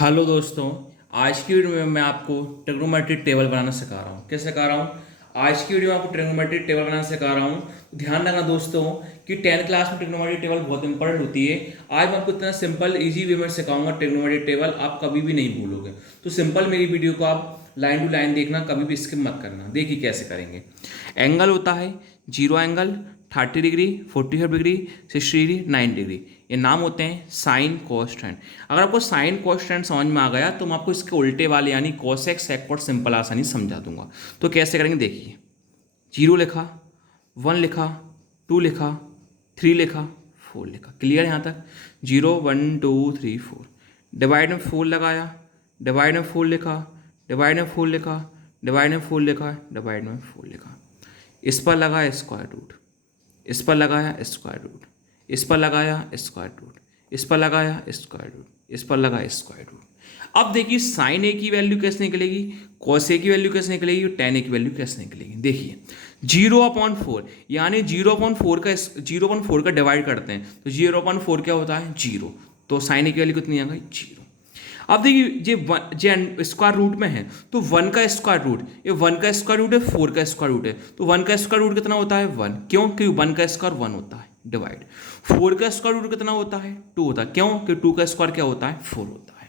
Hello दोस्तों। आज की वीडियो में मैं आपको ट्रिग्नोमेट्रिक टेबल बनाना सिखा रहा हूँ। क्या सिखा रहा हूँ? आज की वीडियो में आपको ट्रिग्नोमेट्रिक टेबल बनाना सिखा रहा हूँ। ध्यान रखना दोस्तों कि 10th क्लास में ट्रिग्नोमेट्रिक टेबल बहुत इंपॉर्टेंट होती है। आज मैं आपको इतना सिंपल इजी वे में सिखाऊंगा ट्रिग्नोमेट्रिक टेबल, आप कभी भी नहीं भूलोगे। तो सिंपल मेरी वीडियो को आप लाइन टू लाइन देखना, कभी भी स्किप मत करना। देखिए कैसे करेंगे। एंगल होता है zero angle, 30 degree, 45 degree, 60 degree, 90 degree. ये नाम होते हैं साइन कॉस टेन। अगर आपको साइन कॉस टेन समझ में आ गया तो मैं आपको इसके उल्टे वाले यानी कॉसेक सेक कॉट सिंपल आसानी समझा दूंगा। तो कैसे करेंगे देखिए। जीरो लिखा, वन लिखा, टू लिखा, थ्री लिखा, फोर लिखा। क्लियर यहाँ तक? Zero one two three four. Divide में फोर लगाया, डिवाइड में फोर लिखा, डिवाइड में फोर लिखा, डिवाइड में फोर लिखा, डिवाइड में फोर लिखा। इस पर लगाया स्क्वायर रूट, इस पर लगाया स्क्वायर रूट, इस पर लगाया स्क्वायर रूट, इस पर लगाया स्क्वायर रूट, इस पर लगाया स्क्वायर रूट। अब देखिए साइन ए की वैल्यू कैसे निकलेगी, कॉस ए की वैल्यू कैसे निकलेगी और टेन ए की वैल्यू कैसे निकलेगी। देखिए जीरो अपॉन फोर, यानी जीरो अपॉन फोर का डिवाइड करते हैं तो जीरो अपॉन फोर क्या होता है? जीरो। तो साइन ए की वैल्यू कितनी आ गई? जीरो। अब देखिए जे स्क्वायर रूट में है तो वन का स्क्वायर रूट, ये वन का स्क्वायर रूट है, फोर का स्क्वायर रूट है, तो वन का स्क्वायर रूट कितना होता है? वन। क्यों? क्योंकि वन का स्क्वायर वन होता है। डिवाइड फोर का स्क्वायर रूट कितना होता है? टू होता है। क्यों? कि टू का स्क्वायर क्या होता है? फोर होता है।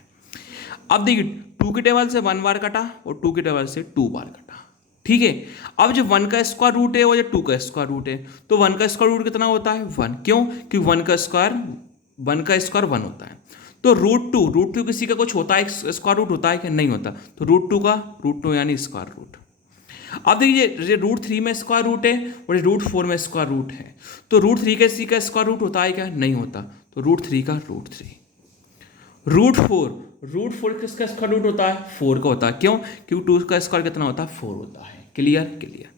अब देखिए टू के टेबल से वन बार कटा और टू के टेबल से टू बार कटा। ठीक है। अब जब वन का स्क्वायर रूट है और जब टू का स्क्वायर रूट है तो वन का स्क्वायर रूट कितना होता है? वन। क्यों? कि वन का स्क्वायर वन होता है। तो रूट टू किसी का कुछ होता है, स्क्वायर रूट होता है कि नहीं होता? तो रूट टू यानी स्क्वायर रूट। अब देखिए ये रूट थ्री में स्क्वायर रूट है और रूट फोर में स्क्वायर रूट है, तो रूट थ्री किसी का स्क्वायर रूट होता है क्या? नहीं होता। तो रूट थ्री का रूट थ्री। रूट फोर किसका स्क्वायर रूट होता है? फोर का होता है। क्यों? क्योंकि टू का स्क्वायर कितना होता है? फोर होता है। क्लियर? क्लियर।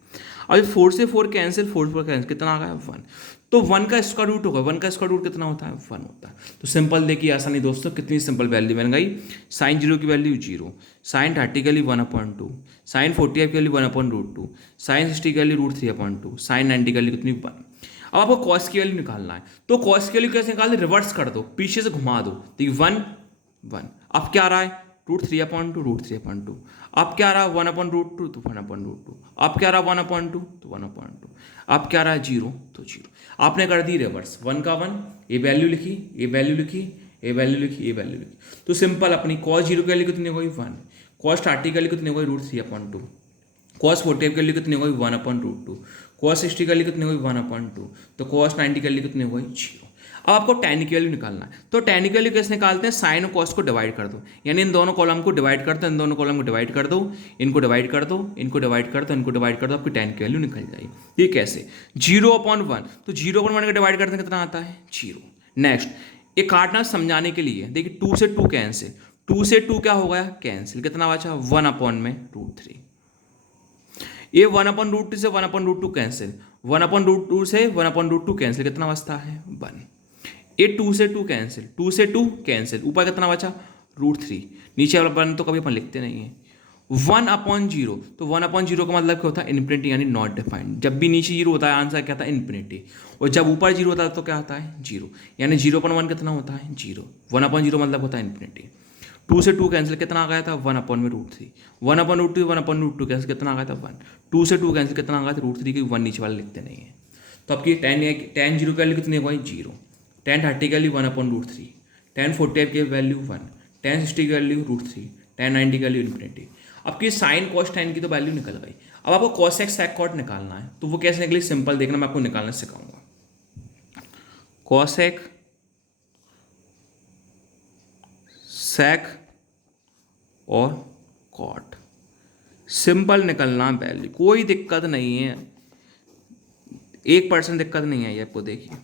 अब फोर से four cancel, four four cancel, कितना आ गया? वन। तो वन का स्क्वायर रूट होगा, वन का स्क्वायर रूट कितना होता है? वन होता है। तो सिंपल देखिए आसानी दोस्तों, कितनी सिंपल वैल्यू बन गई। साइन जीरो की वैल्यू जीरो, साइन थर्टी की value one upon two, sine forty की value one upon root two, sine sixty की value root three upon two, sine ninety की वैल्यू कितनी? वन। अब आपको कॉस की वैल्यू निकालना है, तो कॉस की वैल्यू कैसे निकालते? रिवर्स कर दो, पीछे से घुमा दो। देखिए वन वन। अब क्या आ रहा है? Root three upon two, root three upon two. अब क्या आ रहा है? वन अपॉइंट रूट टू, तो वन अपॉइंट रूट टू। अब क्या आ रहा है? वन अपॉइंट टू, तो वन अपॉइंट टू। अब क्या आ रहा है? जीरो, तो जीरो। आपने कर दी रिवर्स, वन का वन, ये वैल्यू लिखी, ये वैल्यू लिखी, ये वैल्यू लिखी, ये वैल्यू लिखी। तो सिंपल अपनी कॉस जीरो की वैल्यू कितनी हो गई? वन। कॉस थर्टी की वैल्यू कितनी हो गई? Root three upon two. Cos forty की वैल्यू कितनी हो गई? One upon root two. Cos sixty की वैल्यू कितनी हो गई? One upon two. तो कॉस नाइन्टी की वैल्यू कितनी हो गई? जीरो। अब आपको tan की वैल्यू निकालना है, तो tan की वैल्यू कैसे निकालते हैं? साइन और कॉस को डिवाइड कर दो, यानी इन दोनों कॉलम को डिवाइड कर दो, इन दोनों कॉलम को डिवाइड कर दो, इनको डिवाइड कर दो, इनको डिवाइड कर दो, इनको डिवाइड कर दो, आपकी tan की वैल्यू निकल जाएगी। ये कैसे? जीरो अपॉन वन, तो जीरो अपॉन वन का डिवाइड करते हैं कितना आता है? जीरो। नेक्स्ट, ये काटना समझाने के लिए देखिए, टू से टू कैंसिल, टू से टू क्या हो गया? कैंसिल। कितना बचा? वन अपॉन में रूट थ्री। ये वन अपॉन रूट टू से one upon root two cancel, one upon root two से one upon root two cancel, कितना बचता है? वन। ये टू से टू कैंसिल, टू से टू कैंसिल, ऊपर कितना बचा? Root three. नीचे वाला वन तो कभी अपन लिखते नहीं है। वन अपॉन जीरो, तो वन अपॉन जीरो का मतलब क्या होता है? इन्फिनिटी, यानी नॉट डिफाइंड। जब भी नीचे जीरो होता है आंसर क्या आता है? इन्फिनिटी। और जब ऊपर जीरो होता है तो क्या आता है? जीरो। यानी जीरो अपॉन वन कितना होता है? जीरो। वन अपॉन जीरो मतलब होता है इन्फिनिटी। टू से टू कैंसिल, कितना आ गया था? वन अपॉन में root three. One upon root two, one upon root two cancel, कितना आ गया था? वन। टू से टू कैंसिल, कितना आ गया था? रूट थ्री, की वन नीचे वाले लिखते नहीं है। तो आपकी टेन जीरो की वैल्यू कितनी हो गई? जीरो। टेन थर्टी की value one upon root three, tan forty की वैल्यू वन, टेन सिक्सटी की value root three, tan ninety की वैल्यू इन्फिनिटी। आपकी साइन कॉस टेन की तो वैल्यू निकल गई। अब आपको कॉस एक्स सेक कॉट निकालना है, तो वो कैसे निकली? सिंपल देखना, मैं आपको निकालना सिखाऊंगा। कॉस एक्स सेक और कॉट, सिंपल निकलना वैल्यू, कोई दिक्कत नहीं है, 1% दिक्कत नहीं है। ये आपको देखिए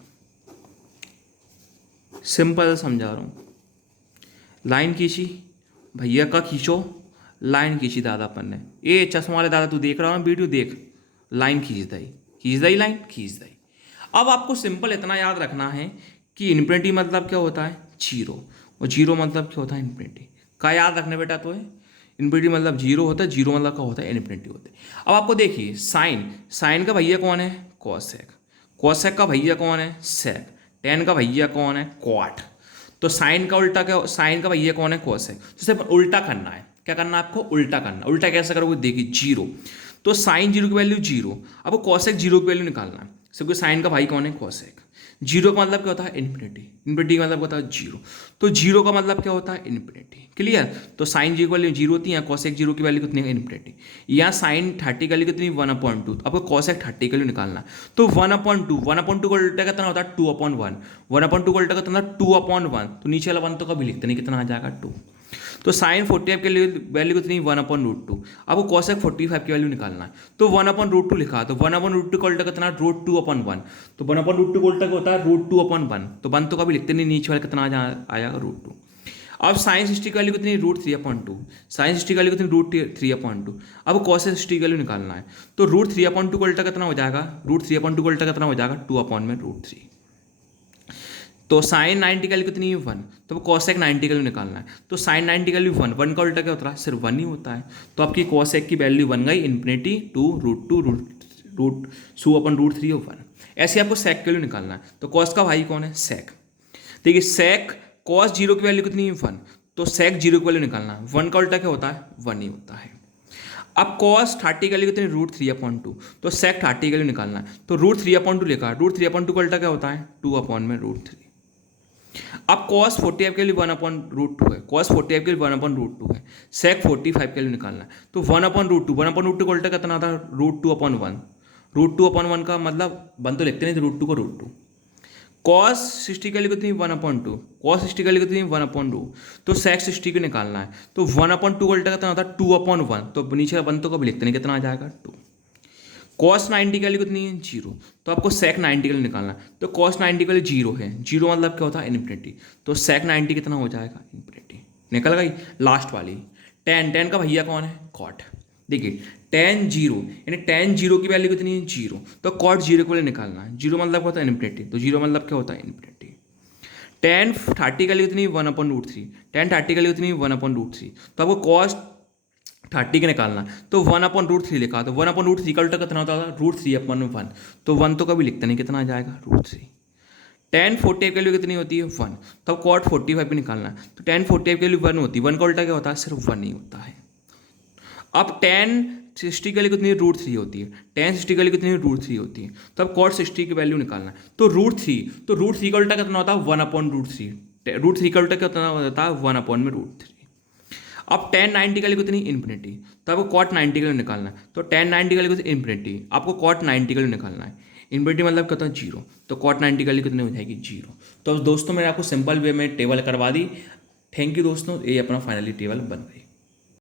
सिंपल समझा रहा हूँ। लाइन खींची, भैया का खींचो, लाइन खींची दादा अपन ने। ए चश्मा वाले दादा, तू देख रहा हो ना वीडियो? देख, लाइन खींच दई लाइन खींच दई। अब आपको सिंपल इतना याद रखना है कि इन्फिनिटी मतलब क्या होता है? जीरो। और जीरो मतलब क्या होता है? इन्फिनिटी। का याद रखना बेटा तो है, इन्फिनिटी मतलब जीरो होता है, जीरो मतलब क्या होता है? इन्फिनिटी होता है। अब आपको देखिए साइन, साइन का भैया कौन है? कॉसेक। कॉसेक का भैया कौन है? सेक। टेन का भैया कौन है? क्वाट। तो साइन का उल्टा क्या, साइन का भैया कौन है, कोसेक। तो सिर्फ उल्टा करना है, क्या करना है आपको, उल्टा करना। उल्टा कैसे करोगे, देखिए जीरो, तो साइन जीरो की वैल्यू जीरो, आपको कोसेक जीरो की वैल्यू निकालना है। सबके साइन का भाई कौन है, कोसेक। जीरो का मतलब क्या होता है, इन्फिनिटी। इन्फिनिटी का मतलब क्या होता है, जीरो। तो जीरो का मतलब क्या होता है, इन्फिनिटी। क्लियर। तो साइन जीरो की वैल्यू जीरो होती है, कोसेक जीरो की वैल्यू कितनी है, इन्फिनिटी। यहाँ साइन 30 की वैल्यू कितनी, 1/2। आपको कोसेक 30 की वैल्यू निकालना है। तो 1/2, 1/2 का उल्टा कितना होता है, 2/1। 1/2 का उल्टा कितना, 2/1। तो नीचे वाला वन तो कभी लिखते नहीं, कितना आ जाएगा, 2। तो साइन 45 के लिए वैल्यू कितनी, 1/√2। आपको कॉसेक 45 की वैल्यू निकालना है। तो 1/√2 लिखा, तो 1/√2 का उल्टा कितना, √2/1। तो 1/√2 का उल्टा क्या होता है, √2/1। तो 1 तो कभी लिखते नहीं, नीचे वाला कितना आएगा, √2। अब साइन 60 की वैल्यू कितनी, √3/2। साइन 60 की वैल्यू कितनी, √3/2। अब कॉसेक 60 की वैल्यू निकालना है। तो √3/2 का उल्टा कितना हो जाएगा, √3/2 का उल्टा कितना हो जाएगा, 2/√3। तो साइन 90 की वैल्यू कितनी है, 1। तो कॉसेक 90 की वैल्यू निकालना है। तो साइन 90 की वैल्यू 1, 1 का उल्टा क्या होता है, सिर्फ 1 ही होता है। तो आपकी कॉसेक की वैल्यू बन गई इन्फिनिटी टू रूट सू अपन √3 और 1। ऐसे आपको सेक की वैल्यू निकालना है। तो कॉस का भाई कौन है, सेक। देखिए सेक, कॉस जीरो की वैल्यू कितनी है, 1। तो सेक जीरो की वैल्यू निकालना है। 1 का उल्टा क्या होता है, 1 ही होता है। अब कॉस 30 की वैल्यू कितनी, √3/2। तो सेक 30 की वैल्यू निकालना है। तो √3/2 लिखा, √3/2 का उल्टा क्या होता है, 2/√3। अब कॉस 45 के लिए 1/√2 है, कॉस 45 के लिए 1/√2 है। सेक 45 के लिए निकालना है। तो 1/√2, 1/√2 का उल्टा कितना आता है, √2/1। √2/1 का मतलब 1 तो लिखते नहीं, तो √2 को √2। कॉस 60 के लिए कितनी, 1/2। कॉस 60 के लिए कितनी, 1/2। तो सेक 60 को निकालना है। तो 1/2 का उल्टा कितना होता है, 2/1। तो नीचे 1 तो कभी लिखते नहीं, कितना आ जाएगा, 2। कॉस 90 की वैल्यू कितनी है, 0। तो आपको सेक 90 के लिए निकालना है। तो कॉस 90 के लिए 0 है, 0 मतलब क्या होता है, इन्फिनिटी। तो सेक 90 कितना हो जाएगा, इन्फिनिटी। निकल गई लास्ट वाली। टेन, टेन का भैया कौन है, कॉट। देखिए टेन जीरो, यानी टेन जीरो की वैल्यू कितनी है, 0। तो कॉट जीरो के लिए निकालना है। जीरो मतलब क्या होता है, इन्फिनिटी। तो जीरो मतलब क्या होता है, इन्फिनिटी। टेन 30 का लिए उतनी 1/√3। टेन 30 का लिए उतनी 1/√3। तो आपको कॉस 30 का निकालना। तो 1/√3 लिखा, तो 1/√3 का उल्टा कितना होता है, √3/1। तो 1 तो कभी लिखते नहीं, कितना आ जाएगा, √3। टेन 45 की वैल्यू कितनी होती है, 1। तब कॉट 45 पे निकालना है। तो टेन 45 की वैल्यू 1 होती है, 1 का उल्टा क्या होता है, सिर्फ 1 ही होता है। अब टेन 60 के लिए कितनी, √3 होती है। टेन 60 के लिए कितनी, √3 होती है। तब कॉट 60 की वैल्यू निकालना है। तो √3, तो √3 का उल्टा कितना होता है, 1/√3। √3 का उल्टा कितना होता है, 1/√3। अब टेन 90 का लिए कितनी, इन्फिनिटी। तो आपको कॉट 90 के लिए निकालना है। तो टेन 90 का लिए कितनी, इन्फिनिटी। आपको कॉट 90 के लिए निकालना है। इन्फिनिटी मतलब क्या होता है, 0। तो कॉट 90 का लिए कितनी हो जाएगी, 0। तो दोस्तों मैंने आपको सिंपल वे में टेबल करवा दी। थैंक यू दोस्तों, ये अपना फाइनली टेबल बन गई।